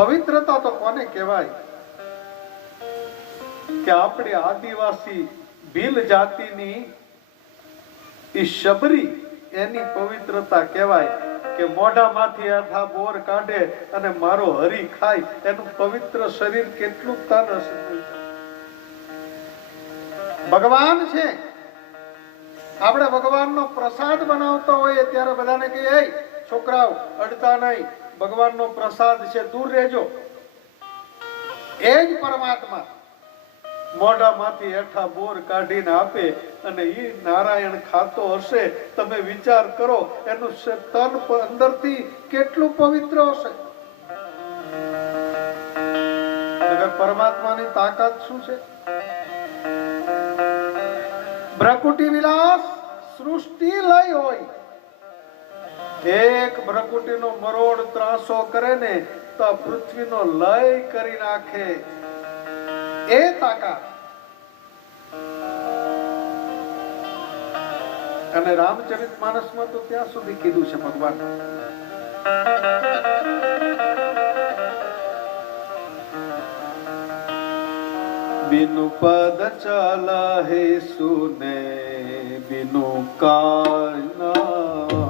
પવિત્રતા તો કોને કહેવાય? કે આપણી આદિવાસી ભીલ જાતિની ઈ શબરી એની પવિત્રતા કહેવાય કે મોઢામાંથી આઠા બોર કાઢે અને મારો હરી ખાય, એનું પવિત્ર શરીર કેટલું તન હશે? ભગવાન છે. આપણે ભગવાનનો પ્રસાદ બનાવતો હોઈએ ત્યારે બધાને કહીએ છોકરાઓ, અડતા નહીં. ભગવાનનો પ્રસાદ છે, દૂર રહેજો. એ જ પરમાત્મા મોઢામાંથી હેઠા બોર કાઢીને આપે અને એ નારાયણ ખાતો હશે. તમે વિચાર કરો, એનું તન અંદરથી કેટલું પવિત્ર હશે. પરમાત્માની તાકાત શું છે? ભ્રકુટી વિલાસ સૃષ્ટિ લય હોય. એક ભ્રકુટીનો મરોડ ત્રાસો કરે ને તો પૃથ્વી નો લય કરી નાખે. એ તાકાત. અને રામચરિત માનસમાં તો ત્યાં સુધી કીધું છે ભગવાન. બિનુ પદ ચાલા હે સુને, બિનુ કાના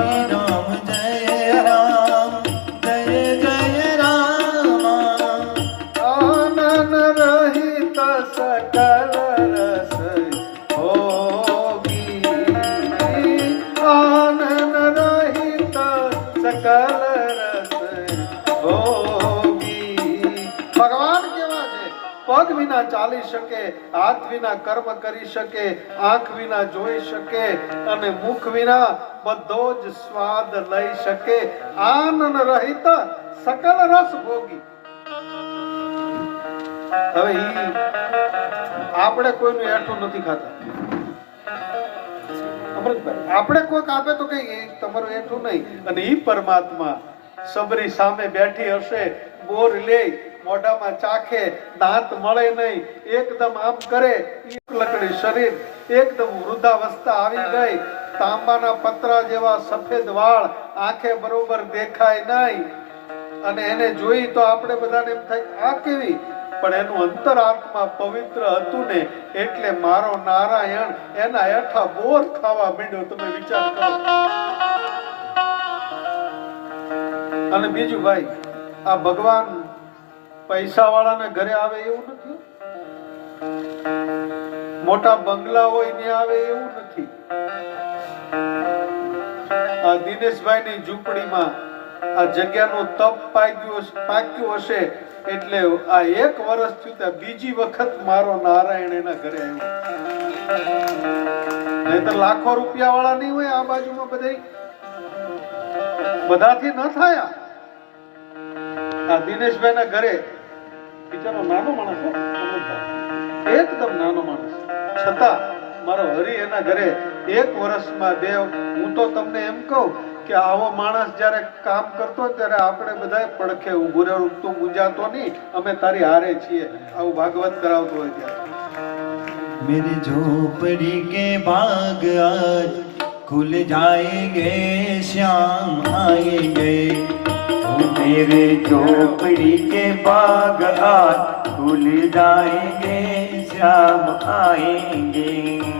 Lord. વિના ચાલી શકે, હાથ વિના કર્મ કરી શકે, આંખ વિના જોઈ શકે અને મુખ વિના બધો જ સ્વાદ લઈ શકે. આનંદ રહિત સકલ રસ ભોગી. હવે આપણે કોઈનું એઠું નથી ખાતા. આપણે કોઈક આપે તો કઈ તમારું એઠું નહીં. અને ઈ પરમાત્મા સબરી સામે બેઠી હશે, બોર લે મોઢામાં ચાખે, દાંત મળે નહીં, એકદમ આમ કરે લકડી શરીર, એકદમ વૃદ્ધાવસ્થા આવી ગઈ. તાંબાના પતરા જેવા સફેદ વાળ આંખે બરોબર દેખાય નહીં. અને એને જોઈ તો આપણે બધાને એમ થાય, આ કેવી? પણ એનું અંતરાત્મા પવિત્ર હતું ને, એટલે મારો નારાયણ એના હેઠા બોર ખાવા માંડ્યો. તમે વિચાર કરો. અને બીજું ભાઈ, આ ભગવાન પૈસા વાળાને ઘરે આવે એવું નથી? મોટા બંગલા હોય ને આવે એવું નથી? આ દિનેશભાઈ ની ઝૂંપડીમાં આ જગ્યાનો તપ પાક્યું પાક્યું હશે એટલે આ એક વર્ષ થયું ત્યાં બીજી વખત મારો નારાયણ એના ઘરે આવ્યો. તો લાખો રૂપિયા વાળા નહીં હોય આ બાજુમાં બધા બધાથી ન થાય? આ. આ દિનેશભાઈ ના ઘરે બિચારો નાનો માણસ હો, અમૃતભાઈ. એકદમ નાનો માણસ છતાં મારો હરી એના ઘરે એક વર્ષમાં બે હું તો તમને એમ કહું કે આવો માણસ જ્યારે કામ કરતો હોય ત્યારે આપણે બધા પડખે ઊભું રહેવું તું મૂંઝાતો નહીં અમે તારી હારે છીએ આવું ભાગવત કરાવતો હોય ત્યારે मेरी झोपड़ी के बाग आज खुल जाएंगे श्याम आएंगे ओ मेरे झोपड़ी के बाग आज खुल जाएंगे शाम आएंगे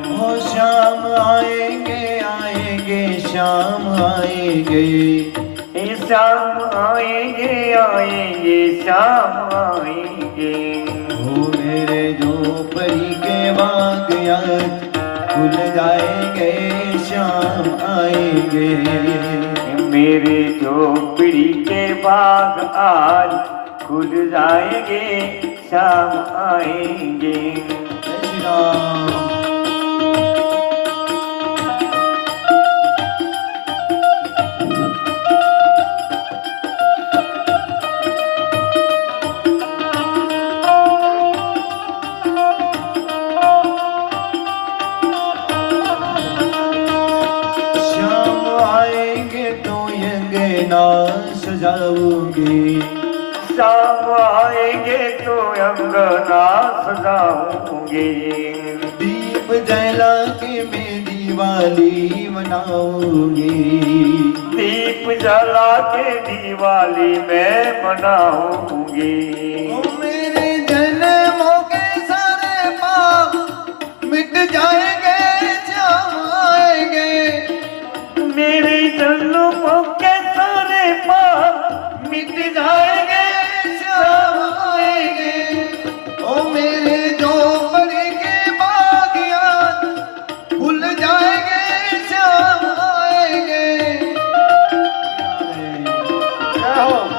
हो श्याम आएंगे आएंगे श्याम आएंगे ए शाम आएंगे आएंगे शाम आएंगे हो मेरे झोपड़ी के बाग आज खुल जाएंगे श्याम आएंगे मेरे झोपड़ी के बाग आज खुल जाएंगे शाम आएंगे सजाओगे शाम आएंगे तो अंगना सजाऊंगे दीप जला के मैं दिवाली मनाऊंगी दीप जला के दिवाली में मनाऊंगी ओ मेरे जन्मों के सारे पाप मिट जाएंगे જય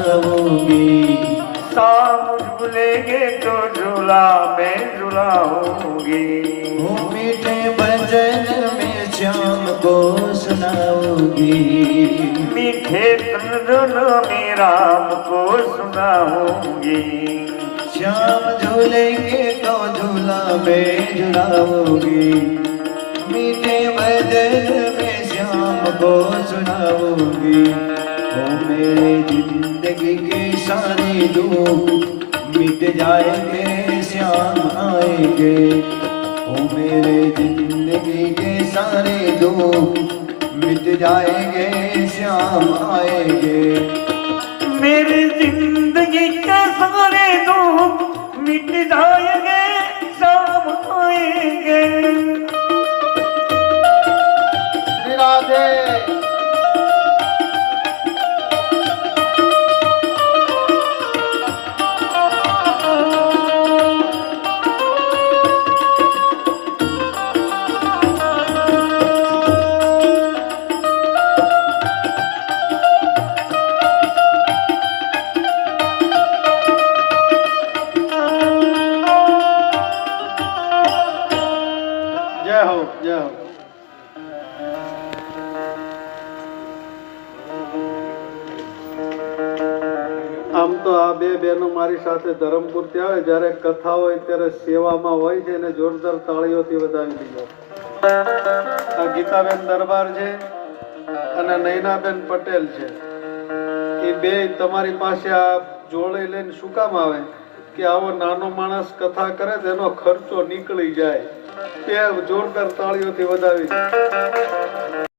मैं झुलाऊंगी शाम झूलेंगे तो झूला मैं झूलाऊंगी ओ मीठे भजन में श्याम को सुनाऊंगी मीठे तंदन में राम को सुनाऊंगी श्याम झूलेंगे तो झूला में झुलाऊंगी मीठे भजन में श्याम को सुनाऊंगी ओ मेरे जिंदगी के सारे दुख मिट जाएंगे श्याम आएंगे ओ मेरे जिंदगी के सारे दुख मिट जाएंगे श्याम आएंगे જય આમ તો આ બે બહેનો મારી સાથે ધરમપુરથી આવે, જ્યારે કથા હોય ત્યારે સેવામાં હોય છે અને જોરદાર તાળીઓથી વધાવી દીધો. આ ગીતાબેન દરબાર છે અને નૈનાબેન પટેલ છે. એ બે તમારી પાસે આ જોડે લઈને શું કામ આવે? કે આવો નાનો માણસ કથા કરે, તેનો ખર્ચો નીકળી જાય. એ જોરદાર તાળીઓથી વધાવી